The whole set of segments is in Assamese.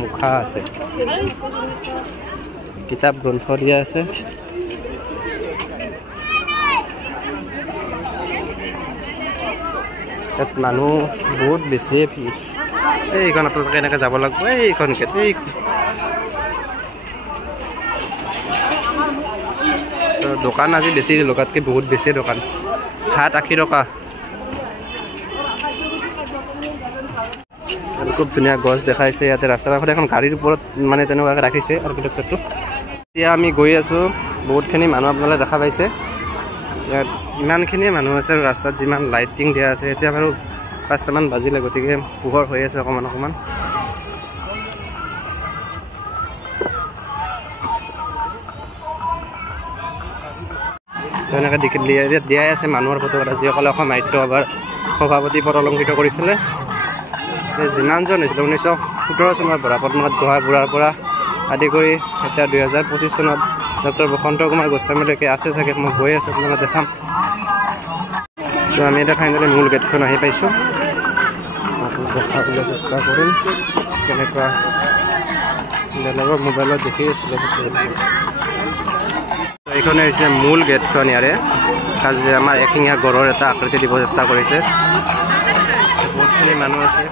মুখা আছে কিতাপ গ্ৰন্থ দিয়া আছে ইয়াত মানুহ বহুত বেছি ভিৰ এইখন আপোনালোকে এনেকৈ যাব লাগিব এইখন গেট দোকান আজি বেছি লগাতকৈ বহুত বেছি দোকান 7-8 টকা খুব ধুনীয়া গছ দেখাইছে ইয়াতে ৰাস্তাৰ কাষত এখন গাড়ীৰ ওপৰত মানে তেনেকুৱাকৈ ৰাখিছে আৰ্কিটেক্সাৰটো এতিয়া আমি গৈ আছোঁ বহুতখিনি মানুহ আপোনালোকে দেখা পাইছে ইয়াত ইমানখিনিয়ে মানুহ আছে আৰু ৰাস্তাত যিমান লাইটিং দিয়া আছে এতিয়া বাৰু 5টামান বাজিলে গতিকে পোহৰ হৈ আছে অকণমান তেনেকৈ দিয়াই আছে মানুহৰ ফটো যিসকলে অসম সাহিত্য সভাৰ সভাপতি পদ অলংকৃত কৰিছিলে যিমানজন হৈছিলে 1917 চনৰ পৰা পদ্মনাথ গোহাঁই বুঢ়াৰ পৰা আদি কৰি এতিয়া 2025 চনত ডক্টৰ বসন্ত কুমাৰ গোস্বামীলৈকে আছে চাগে মই গৈ আছোঁ আপোনালোকক দেখাম আমি এতিয়া ফাইনেলি মূল গেটখন আহি পাইছোঁ দেখাবলৈ চেষ্টা কৰিম কেনেকুৱা বেলেগৰ মোবাইলত দেখি আছিলোঁ এইখনে হৈছে মূল গেটখন ইয়াৰে আজি আমাৰ এশিঙীয়া গড়ৰ এটা আকৃতি দিব চেষ্টা কৰিছে বহুতখিনি মানুহ আছে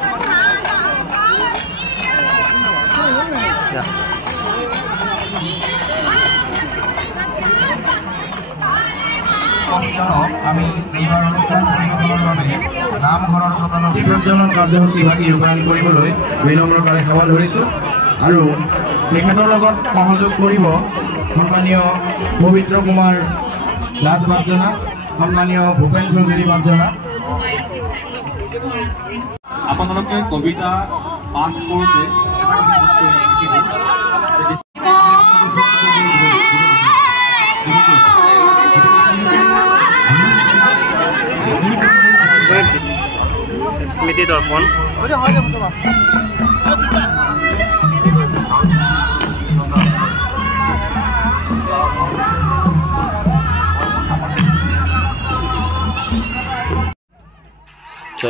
আমি এইবাৰ নামঘৰৰ বিপদজনক কাৰ্যসূচী ভাগি ৰূপায়ণ কৰিবলৈ বিনম্ৰতাৰে সেৱা ধৰিছোঁ আৰু তেখেতৰ লগত সহযোগ কৰিব সন্মানীয় পবিত্ৰ কুমাৰ দাস বাৰ্জনা সন্মানীয় ভূপেন চৌধুৰী বাৰ্জনা আপোনালোকে কবিতা পাঠ কৰোঁতে স্মৃতি দৰ্পণ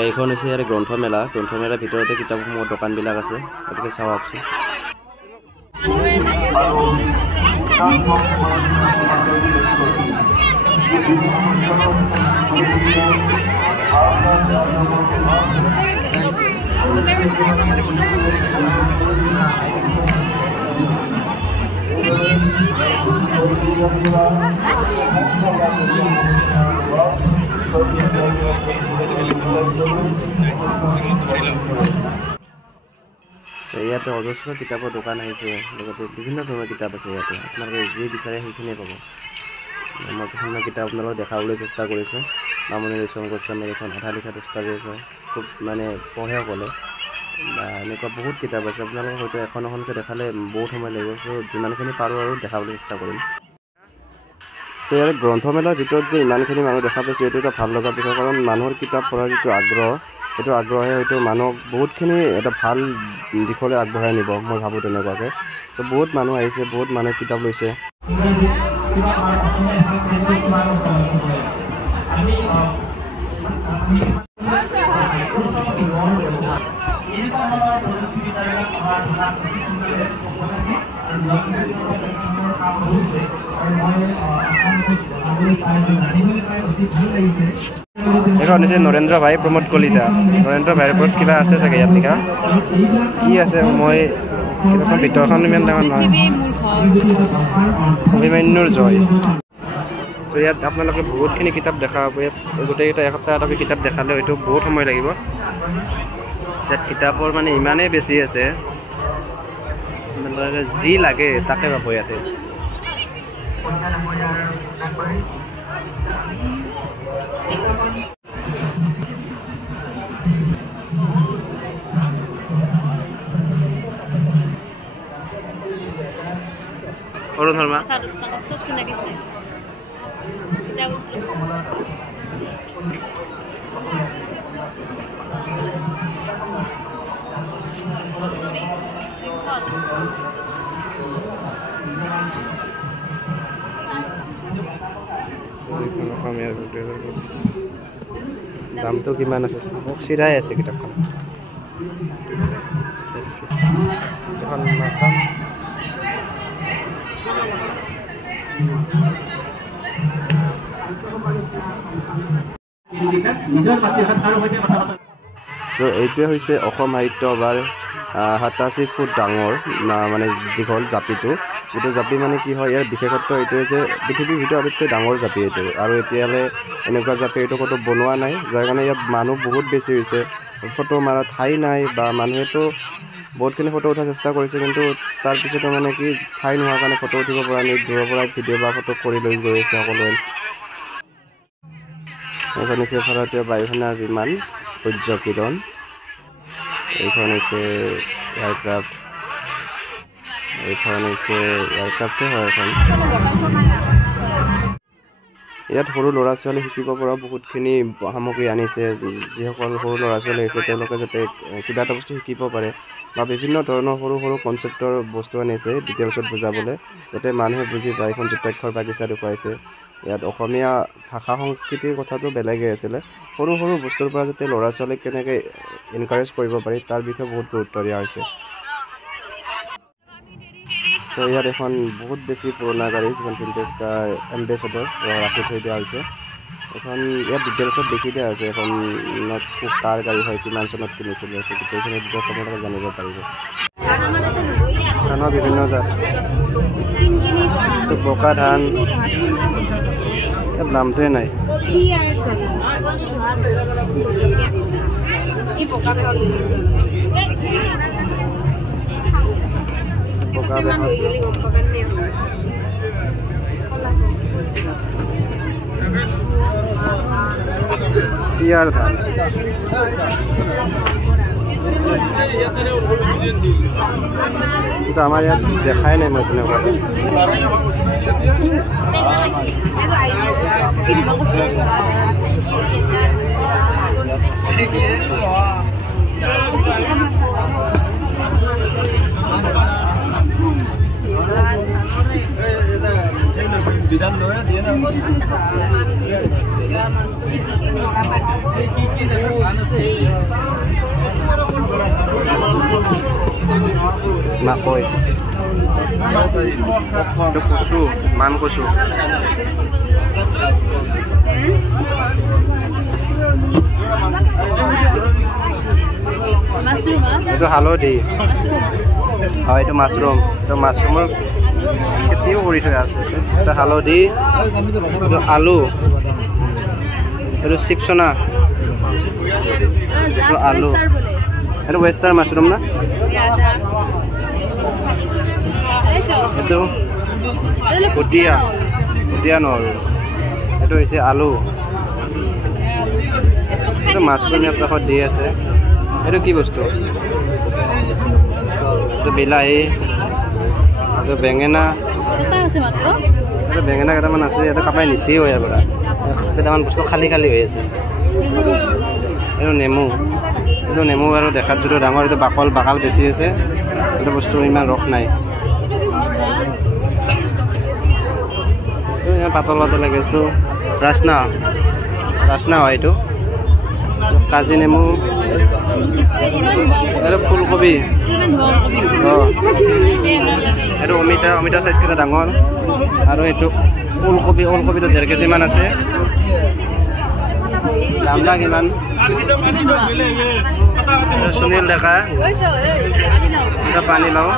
এইখন হৈছে ইয়াৰে গ্ৰন্থমেলাৰ ভিতৰতে কিতাপসমূহৰ দোকানবিলাক আছে গতিকে চাওকচোন ইয়াতে অজস্ৰ কিতাপৰ দোকান আহিছে লগতে বিভিন্ন ধৰণৰ কিতাপ আছে ইয়াতে আপোনালোকে যি বিচাৰে সেইখিনিয়ে পাব মই বিভিন্ন কিতাপ আপোনালোকক দেখাবলৈ চেষ্টা কৰিছোঁ মামণি ৰয়ছম গোস্বামীৰ এখন আধা লিখা দস্তাবেজ হয় খুব মানে পঢ়ে ক'লে বা এনেকুৱা বহুত কিতাপ আছে আপোনালোকক হয়তো এখনকৈ দেখালে বহুত সময় লাগিব চ' যিমানখিনি পাৰোঁ আৰু দেখাবলৈ চেষ্টা কৰিম চ' ইয়াৰে গ্ৰন্থমেলাৰ ভিতৰত যে ইমানখিনি মানুহ দেখা পাইছে এইটো এটা ভাল লগা বিষয় কাৰণ মানুহৰ কিতাপ পঢ়াৰ যিটো আগ্ৰহ সেইটো আগ্ৰহে হয়তো মানুহক বহুতখিনি এটা ভাল দিশলৈ আগবঢ়াই নিব মই ভাবোঁ তেনেকুৱাকৈ তো বহুত মানুহ আহিছে বহুত মানুহে কিতাপ লৈছে এখন হৈছে নৰেন্দ্ৰ ভাই প্ৰমোদ কলিতা নৰেন্দ্ৰ ভাইৰ ওপৰত কিবা আছে চাগে ইয়াত লিখা কি আছে মই কিতাপখন ভিতৰখন ইমান ডাঙৰ নহয় অভিমন্যুৰ জয় তো ইয়াত আপোনালোকে বহুতখিনি কিতাপ দেখা পাব ইয়াত গোটেইকেইটা এসপ্তাহ এটা কিতাপ দেখালে হয়তো বহুত সময় লাগিব ইয়াত কিতাপৰ মানে ইমানেই বেছি আছে যি লাগে তাকে পাব ইয়াতে অৰুণ শৰ্মা দামটো কিমান আছে মোক চিৰাই আছে কিতাপখন চ' এইটোৱে হৈছে অসম সাহিত্য সভাৰ 87 ফুট ডাঙৰ মানে দীঘল জাপিটো যিটো জাপি মানে কি হয় ইয়াৰ বিশেষত্ব এইটোৱে যে পৃথিৱীৰ ভিতৰত আটাইতকৈ ডাঙৰ জাপি এইটো আৰু এতিয়ালৈ এনেকুৱা জাপি এইটো ক'তো বনোৱা নাই যাৰ কাৰণে ইয়াত মানুহ বহুত বেছি হৈছে ফটো মাৰা ঠাই নাই বা মানুহেতো বহুতখিনি ফটো উঠাৰ চেষ্টা কৰিছে কিন্তু তাৰপিছতো মানে কি ঠাই নোহোৱাৰ কাৰণে ফটো উঠিব পৰা নাই দূৰৰ পৰা ভিডিঅ' বা ফটো কৰি লৈ গৈ আছে সকলোৱে এইখন হৈছে ভাৰতীয় বায়ুসেনাৰ বিমান সূৰ্য কিৰণ এইখন হৈছে এয়াৰক্ৰাফ্ট এইখন হৈছে এয়াৰক্ৰাফ্টে হয় এখন ইয়াত সৰু ল'ৰা ছোৱালী শিকিব পৰা বহুতখিনি সামগ্ৰী আনিছে যিসকল সৰু ল'ৰা ছোৱালী আছে তেওঁলোকে যাতে কিবা এটা বস্তু শিকিব পাৰে বা বিভিন্ন ধৰণৰ সৰু সৰু কনচেপ্টৰ বস্তু আনিছে ডিটেইলছত বুজাবলৈ যাতে মানুহে বুজি পায় এখন যুক্তাক্ষৰ বাগিচা দেখুৱাইছে ইয়াত অসমীয়া ভাষা সংস্কৃতিৰ কথাটো বেলেগেই আছিলে সৰু সৰু বস্তুৰ পৰা যাতে ল'ৰা ছোৱালীক কেনেকৈ এনকাৰেজ কৰিব পাৰি তাৰ বিষয়ে বহুত গুৰুত্ব দিয়া হৈছে চ' ইয়াত এখন বহুত বেছি পুৰণা গাড়ী যিখন ভিনটেজ কাৰ এম্বেচেডৰ ৰাখি থৈ দিয়া হৈছে এখন ইয়াত ডিটেইলছত দেখি দিয়া হৈছে এখনত কাৰ গাড়ী হয় কিমান চনত কিনিছিলে সেইটো গোটেইখিনি ডিটেইলছ আপোনালোকে জানিব পাৰিব ধানৰ বিভিন্ন জাত বকা ধান ইয়াত নামটোৱে নাই বকা বেহা চিয়াৰ ধান কিন্তু আমাৰ ইয়াত দেখাই নাই মই তেনেকুৱা মাকৈ কচু মান কচু এইটো হালধি হয় এইটো মাছৰুম এইটো মাছৰুমৰ খেতিও কৰি থৈ আছে এটা হালধি এইটো আলু এইটো চিপচনা এইটো আলু এইটো ৱেষ্টাৰ্ণ মাছৰুম না এইটো কুটিয়া নহৰু এইটো হৈছে আলু এইটো মাছৰুম ইয়াৰ কাষত দি আছে এইটো কি বস্তু এইটো বিলাহী এইটো বেঙেনা এইটো বেঙেনা কেইটামান আছে ইয়াতে কাপাই নিচেই হয় ইয়াৰ পৰা কেইটামান বস্তু খালী হৈ আছে এইটো নেমু বাৰু দেখাত যিটো ডাঙৰ এইটো বাকাল বেছি আছে এইটো বস্তু ইমান ৰস নাই পাতল লাগে এইটো ৰাচনা হয় এইটো কাজি নেমু এইটো ফুলকবি এইটো অমিতা চাইজ কেইটা ডাঙৰ আৰু এইটো ওলকবিটো 1.5 কেজিমান আছে দামটা কিমান সুনীল ডেকা এটা পানী লাও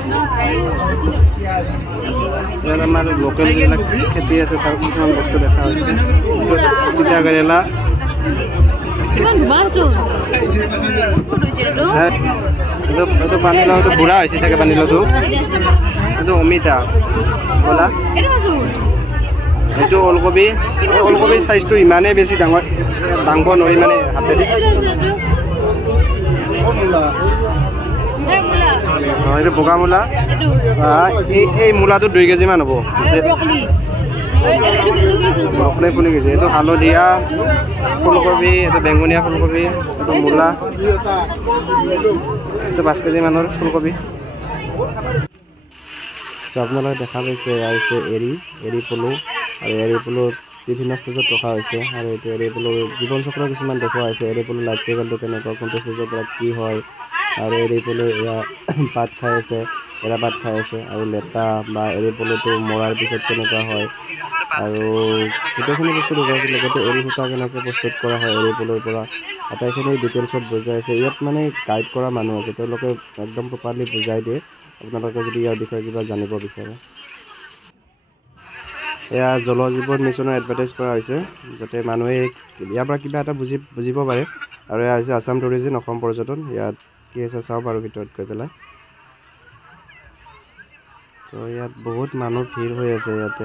ইয়াত আমাৰ লোকেল যিবিলাক খেতি আছে তাৰ কিছুমান বস্তু দেখা হৈছে তিতা কেৰেলা এইটো পানীলাও এইটো বুঢ়া হৈছে চাগে পানীলাওটো এইটো অমিতা বলা এইটো ওলকবি ওলকবিৰ চাইজটো ইমানেই বেছি দাঙব নোৱাৰি মানে হাতেদি এইটো বগা মূলা এই মূলাটো 2 কেজিমান হ'ব ব্ৰকলি ফুলি গৈছে এইটো হালধীয়া ফুলকবি এইটো বেঙুনীয়া ফুলকবি এইটো মূলা এইটো 5 কেজিমানৰ ফুলকবি আপোনালোকে দেখা পাইছে এয়া হৈছে এৰী পলু আৰু এৰী পলুত বিভিন্ন ষ্টেজত ৰখা হৈছে আৰু এইটো এৰিপলৰ জীৱন চক্ৰ কিছুমান দেখুওৱা হৈছে এৰিপলৰ লাইফ চাইকেলটো কেনেকুৱা কোনটো ষ্টেজৰ পৰা কি হয় আৰু এৰিপলৰ এয়া পাত খাই আছে এৰা পাত খাই আছে আৰু লেটা বা এৰিপলুটো মৰাৰ পিছত কেনেকুৱা হয় আৰু গোটেইখিনি বস্তু দেখুওৱা হৈছে লগতে এৰী সূতা কেনেকৈ প্ৰস্তুত কৰা হয় এৰিপলৰ পৰা আটাইখিনি ডিটেইলছত বুজাই আছে ইয়াত মানে গাইড কৰা মানুহ আছে তেওঁলোকে একদম প্ৰপাৰলি বুজাই দিয়ে আপোনালোকে যদি ইয়াৰ বিষয়ে কিবা জানিব বিচাৰে এয়া জল জীৱন মিছনৰ এডভাৰটাইজ কৰা হৈছে যাতে মানুহে ইয়াৰ পৰা কিবা এটা বুজিব পাৰে আৰু এয়া হৈছে আছাম টুৰিজিম অসম পৰ্যটন ইয়াত কি আছে চাওঁ বাৰু ভিতৰত গৈ পেলাই তো ইয়াত বহুত মানুহ ভিৰ হৈ আছে ইয়াত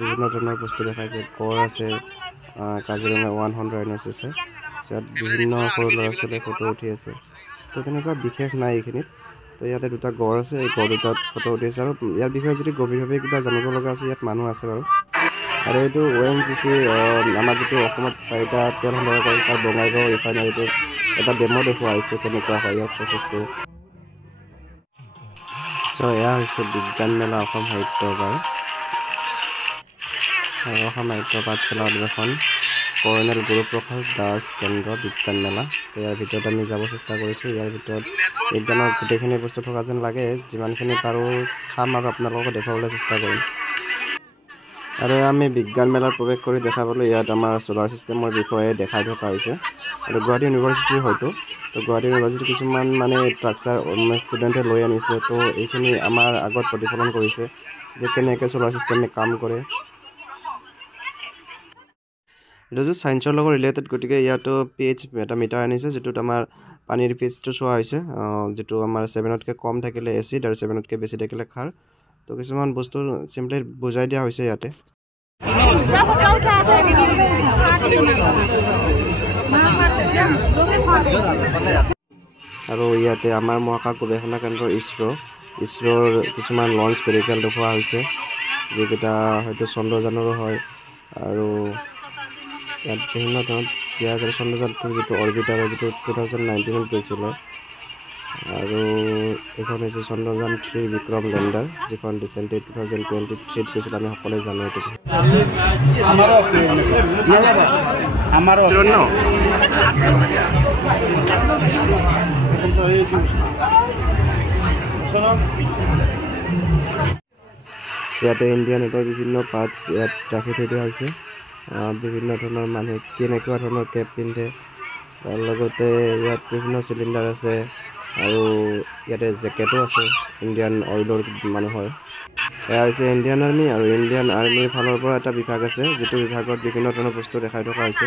বিভিন্ন ধৰণৰ বস্তু দেখাইছে গড় আছে কাজিৰঙা 100 ৰাইন'ছ আছে ইয়াত বিভিন্ন সৰু ল'ৰা ছোৱালীয়ে ফটো উঠি আছে তো তেনেকুৱা বিশেষ নাই এইখিনিত তো ইয়াতে দুটা গড় আছে এই গড় দুটাত ফটো উঠি আছে আৰু ইয়াৰ বিষয়ে যদি গভীৰভাৱে কিবা জানিব লগা আছে ইয়াত মানুহ আছে বাৰু আৰু এইটো ONGC আমাৰ যিটো অসমত 4টা তেল সম্ভৱ কৰে তাৰ বঙাইগাঁও ৰিফাইনাৰীটো এটা ডেমো দেখুওৱা হৈছে কেনেকুৱা হয় ইয়াৰ প্ৰচেছটো চ' এয়া হৈছে বিজ্ঞান মেলা অসম সাহিত্য সভাৰ অসম সাহিত্য পাঠশালা অধিৱেশন কৰ্ণেল গুৰুপ্ৰসাদ দাস কেন্দ্ৰ বিজ্ঞান মেলা তো ইয়াৰ ভিতৰত আমি যাব চেষ্টা কৰিছোঁ ইয়াৰ ভিতৰত বিজ্ঞানৰ গোটেইখিনি বস্তু থকা যেন লাগে যিমানখিনি পাৰোঁ চাম আৰু আপোনালোকক দেখুৱাবলৈ চেষ্টা কৰিম আৰু আমি বিজ্ঞান মেলাত প্ৰৱেশ কৰি দেখা পালোঁ ইয়াত আমাৰ সোলাৰ ছিষ্টেমৰ বিষয়ে দেখাই থকা হৈছে আৰু গুৱাহাটী ইউনিভাৰ্চিটিৰ হয়তো তো গুৱাহাটী ইউনিভাৰ্চিটিৰ কিছুমান মানে ষ্ট্ৰাকচাৰ ষ্টুডেণ্টে লৈ আনিছে তো এইখিনি আমাৰ আগত প্ৰতিফলন কৰিছে যে কেনেকৈ সোলাৰ ছিষ্টেমে কাম কৰে এইটো ছায়েন্সৰ লগত ৰিলেটেড গতিকে ইয়াতো pH এটা মিটাৰ আনিছে যিটোত আমাৰ পানীৰ pHটো চোৱা হৈছে যিটো আমাৰ 7তকৈ কম থাকিলে এচিড আৰু 7তকৈ বেছি থাকিলে ক্ষাৰ তো কিছুমান বস্তু চিম্পলি বুজাই দিয়া হৈছে ইয়াতে আৰু ইয়াতে আমাৰ মহাকাশ গৱেষণা কেন্দ্ৰ ইছৰোৰ কিছুমান লঞ্চ ভেহিকেল দেখুওৱা হৈছে যিকেইটা হয়তো চন্দ্ৰযানৰো হয় আৰু ইয়াত বিভিন্ন ধৰণৰ দিয়া আছে চন্দ্ৰযানটোৰ যিটো অৰ্বিটাৰ যিটো 2019ত গৈছিলে আৰু এইখন হৈছে চন্দ্ৰযান 3 বিক্ৰম লেণ্ডাৰ যিখন ৰিচেণ্টলি 2023ত গৈছিল আমি সকলোৱে জানো এইটো ইয়াতে ইণ্ডিয়ান অইলৰ বিভিন্ন পাৰ্টছ ইয়াত ৰাখি থৈ দিয়া হৈছে বিভিন্ন ধৰণৰ মানুহে কেনেকুৱা ধৰণৰ কেপ পিন্ধে তাৰ লগতে ইয়াত বিভিন্ন চিলিণ্ডাৰ আছে আৰু ইয়াতে জেকেটো আছে ইণ্ডিয়ান অইলৰ মানুহৰ এয়া হৈছে ইণ্ডিয়ান আৰ্মি আৰু ইণ্ডিয়ান আৰ্মিৰ ফালৰ পৰা এটা বিভাগ আছে যিটো বিভাগত বিভিন্ন ধৰণৰ বস্তু দেখাই থকা হৈছে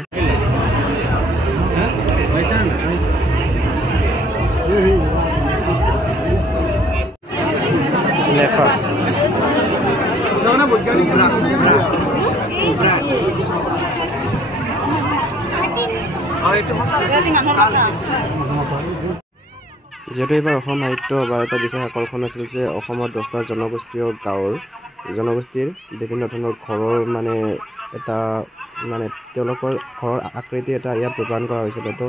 লেখা যিহেতু এইবাৰ অসম সাহিত্য সভাৰ এটা বিশেষ আকৰ্ষণ আছিল যে অসমৰ 10টা জনগোষ্ঠীয় গাঁৱৰ জনগোষ্ঠীৰ বিভিন্ন ধৰণৰ ঘৰৰ মানে এটা মানে তেওঁলোকৰ ঘৰৰ আকৃতি এটা ইয়াত ৰূপায়ণ কৰা হৈছিলে তো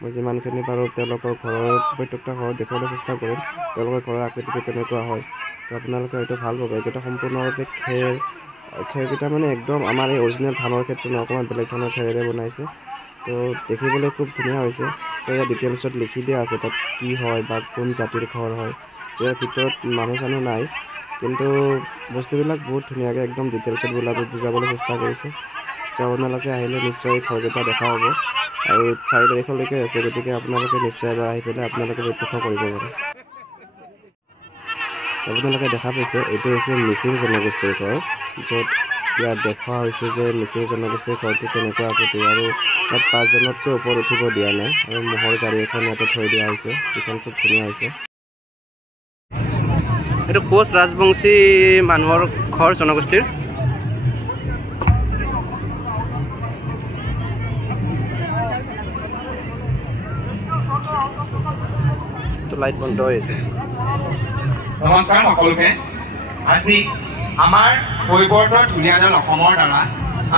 মই যিমানখিনি পাৰোঁ তেওঁলোকৰ ঘৰৰ প্ৰত্যেকটা ঘৰত দেখুৱাবলৈ চেষ্টা কৰিম তেওঁলোকৰ ঘৰৰ আকৃতিটো কেনেকুৱা হয় তো আপোনালোকে হয়তো ভাল পাব এইকেইটা সম্পূৰ্ণৰূপে খেৰকেইটা মানে একদম আমাৰ এই অৰিজিনেল ধানৰ ক্ষেত্ৰত অকণমান বেলেগ ধৰণৰ খেৰেৰে বনাইছে তো দেখিবলৈ খুব ধুনীয়া হৈছে তো ইয়াত ডিটেইলছত লিখি দিয়া আছে তাত কি হয় বা কোন জাতিৰ ঘৰ হয় ইয়াৰ ভিতৰত মানুহ চানুহ নাই কিন্তু বস্তুবিলাক বহুত ধুনীয়াকৈ একদম ডিটেইলছত বুজাবলৈ চেষ্টা কৰিছে তো আপোনালোকে আহিলে নিশ্চয় ঘৰকেইটা দেখা হ'ব আৰু 4 তাৰিখলৈকে আছে গতিকে আপোনালোকে নিশ্চয় এবাৰ আহি পেলাই আপোনালোকে প্ৰত্যক্ষ কৰিব পাৰে আপোনালোকে দেখা পাইছে এইটো হৈছে মিচিং জনগোষ্ঠীৰ ঘৰ য'ত ইয়াত দেখুওৱা হৈছে যে মিচিং জনগোষ্ঠীৰ ঘৰটো কেনেকুৱা আকৃতি আৰু ইয়াত 5জনতকৈ ওপৰত উঠিব দিয়া নাই আৰু মহৰ গাড়ী এখন ইয়াতে থৈ দিয়া হৈছে যিখন খুব ধুনীয়া হৈছে এইটো কোচ ৰাজবংশী মানুহৰ ঘৰ জনগোষ্ঠীৰ তো লাইট বন্ধ হৈ আছে নমস্কাৰ সকলোকে আজি আমাৰ কৈবৰ্তৰ ধুনীয়াডাল অসমৰ দ্বাৰা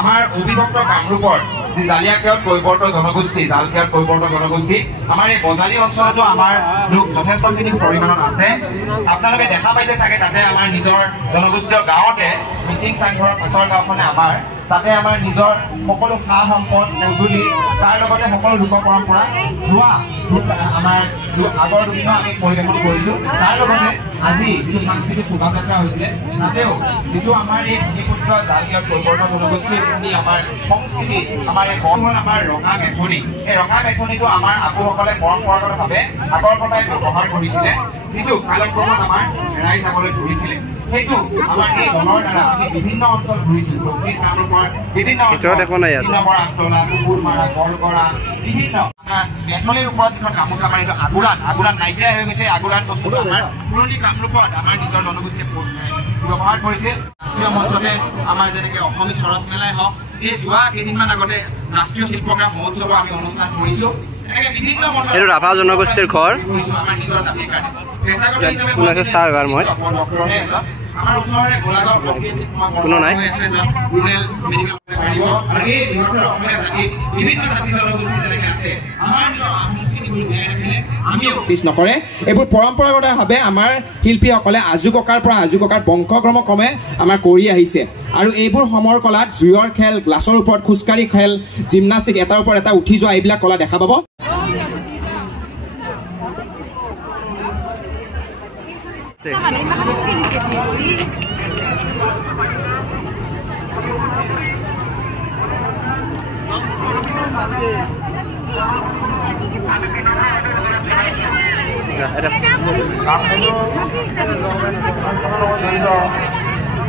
আমাৰ অবিভক্ত কামৰূপৰ যি জালিয়াকেয়ত কৈবৰ্ত জনগোষ্ঠী জালকেয়ত কৈবৰ্ত জনগোষ্ঠী আমাৰ এই বজালী অঞ্চলতো আমাৰ লোক যথেষ্টখিনি পৰিমাণত আছে আপোনালোকে দেখা পাইছে চাগে তাতে আমাৰ নিজৰ জনগোষ্ঠীয় গাঁৱতে মিচিং চাংঘৰৰ পাছৰ গাঁওখনে আমাৰ তাতে আমাৰ নিজৰ সকলো সা সম্পদ সঁজুলি তাৰ লগতে সকলো লোক পৰম্পৰা যোৱা আমাৰ আগৰ দিনত আমি পৰিৱেশন কৰিছোঁ তাৰ লগতে আজি যিটো সাংস্কৃতিক শোভাযাত্ৰা হৈছিলে তাতেও যিটো আমাৰ এই ভূমিপুত্ৰ জাতীয় কৈৱৰ্ত জনগোষ্ঠীৰ যিখিনি আমাৰ সংস্কৃতি আমাৰ এই হ'ল আমাৰ ৰঙা মেথনি এই ৰঙা মেথনিটো আমাৰ আহোমসকলে পৰম্পৰাগতভাৱে আগৰ পৰাই ব্যৱহাৰ কৰিছিলে যিটো কালক্ৰমত আমাৰ হেৰাই যাবলৈ ধৰিছিলে সেইটো আমাৰ এই দলৰ দ্বাৰা আমি বিভিন্ন অঞ্চল ঘূৰিছিলোঁ দক্ষিণ কামৰূপৰ বিভিন্ন অঞ্চল আগতলা কুকুৰমাৰা গড়গড়া বিভিন্ন মেথনিৰ ওপৰত যিখন গামোচা আমাৰ এইটো আগুৰাণ নাইকিয়া হৈ গৈছে আগুৰাণ বস্তুটো আমাৰ পুৰণি কামৰূপত আমাৰ নিজৰ জনগোষ্ঠীয়ে ব্যৱহাৰ কৰিছিল ৰাষ্ট্ৰীয় মঞ্চতে আমাৰ যেনেকৈ অসমী সৰচ মেলাই হওক এই যোৱা কেইদিনমান আগতে ৰাষ্ট্ৰীয় শিল্পকলা মহোৎসৱৰ আমি অনুষ্ঠান কৰিছোঁ এনেকৈ বিভিন্ন এইটো ৰাভা জনগোষ্ঠীৰ ঘৰ আমাৰ নিজৰ জাতিৰ কাৰণে আমাৰ ওচৰৰে গোলাগাঁও কোনো নাই ৰুৰেল মেডিকেল পাৰিব আৰু এই বৃহত্তৰ অসমীয়া জাতি বিভিন্ন জাতি জনগোষ্ঠী যেনেকৈ আছে আমাৰ নিজৰ সংস্কৃতিবোৰ জীয়াই ৰাখিলে আমিও পিছ নকৰে এইবোৰ পৰম্পৰাগতভাৱে আমাৰ শিল্পীসকলে আজু ককাৰ পৰা আজু ককাৰ বংশক্ৰমে আমাৰ কৰি আহিছে আৰু এইবোৰ সমৰ কলাত জুইৰ খেল গ্লাছৰ ওপৰত খোজকাঢ়ি খেল জিমনাষ্টিক এটাৰ ওপৰত এটা উঠি যোৱা এইবিলাক কলা দেখা পাব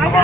এটা